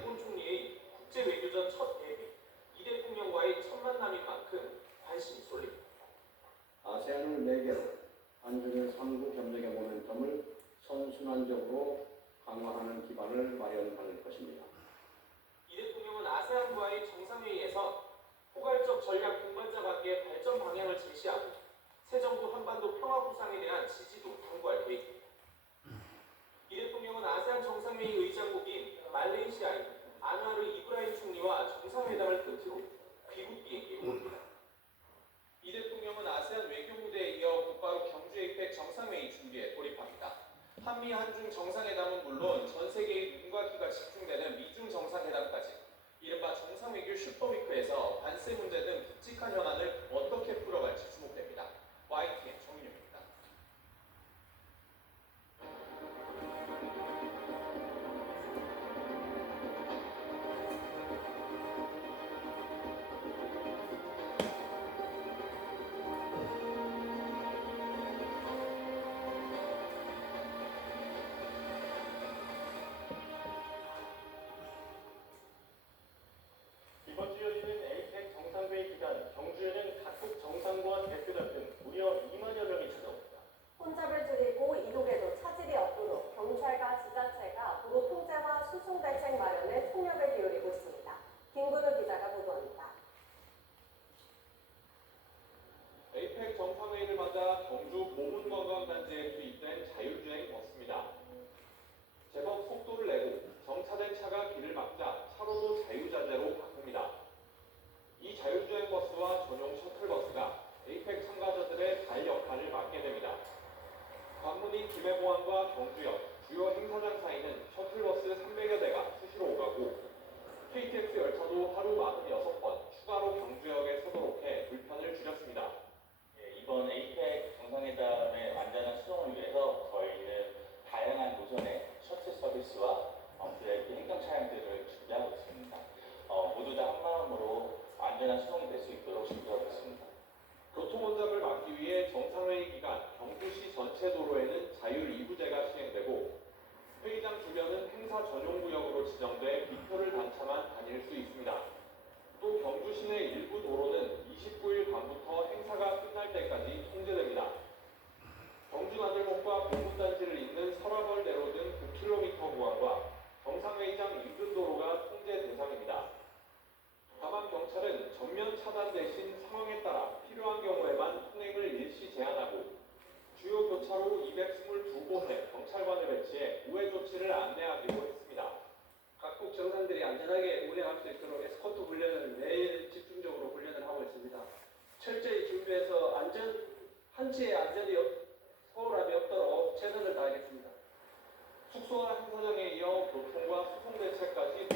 일본 총리의 국제 외교전 첫 데뷔, 이 대통령과의 첫 만남인 만큼 관심이 쏠립니다. 아세안을 매개로 한중일 상부 협력의 모멘텀을 선순환적으로 강화하는 기반을 마련할 것입니다. 이 대통령은 아세안과의 정상회의에서 포괄적 전략 동반자 관계의 발전 방향을 제시하고 새 정부 한반도 평화 구상에 대한 지지도 당부할 계획입니다. 이 대통령은 아세안 정상회의 의장국인 말레이시아의 안와르 이브라힘 총리와 정상회담을 끝으로 귀국 비행기에 오릅니다. 이 대통령은 아세안 외교 무대에 이어 곧바로 경주 에이펙 정상회의 준비에 돌입합니다. 한미 한중 정상회담은 물론 전 세계의 눈과 귀가 집중되는 미중 정상회담까지 이른바 정상외교 슈퍼위크에서 관세 문제 등 굵직한 현안을 어떻게 풀어갈지 주목됩니다. YTN 정인용입니다. 이번 주 열리는 에이펙 정상회의 기간 경주에는 각국 정상과 대표단 등 무려 2만여 명이 찾아옵니다. 혼잡을 줄이고 이동에도 차질이 없도록 경찰과 지자체가 도로 통제와 수송 대책 마련에 총력을 기울이고 있습니다. 김근우 기자가 보도합니다. 에이펙 정상회의를 맞아 경주 보문관광단지에 투입된 자율주행 버스입니다. 제법 속도를 내고 정차된 차가 길을 막자 차로도 자유자재로 바꿉니다. 이 자율주행 버스와 전용 셔틀버스가 에이펙 참가자들의 달 역할을 맡게 됩니다. 관문인 김해공항과 경주역, 주요 행사장 사이는 셔틀버스 300여 대가 수시로 오가고 KTX 열차도 하루 46번 추가로 경주역에 서도록 해 불편을 줄였습니다. 이번 에이펙 정상회담의 안전한 수송을 위해서 저희는 다양한 노선의 셔틀 서비스와 VIP 행정 차량들을 준비하고 있습니다. 모두 다 한마음으로 안전한 수송이 될 수 있도록 준비하고 있습니다. 교통 혼잡을 막기 위해 정상회의 기간 경주시 전체 도로에는 자율 2부제가 시행되고 회의장 주변은 행사 전용 구역으로 지정돼 기표를 단차만 다닐 수 있습니다. 또 경주 시내 일부 도로는 29일 밤부터 행사가 끝날 때까지 통제됩니다. 경주 나들목과 공군단지를 잇는 설화벌 내로 등 9km 구간과 정상회의장 인근 도로가 통제 대상입니다. 다만 경찰은 전면 차단 대신 상황에 따라 필요한 경우에만 통행을 일시 제한하고 주요 교차로 222곳에 경찰관을 배치해 우회 조치를 안내하기로 했습니다. 각국 정상들이 안전하게 운행할 수 있도록 에스코트 훈련을 매일 집중적으로 훈련을 하고 있습니다. 철저히 준비해서 한치의 안전이 소홀함이 없도록 최선을 다하겠습니다. 숙소와 행사장에 이어 교통과 수송 대책까지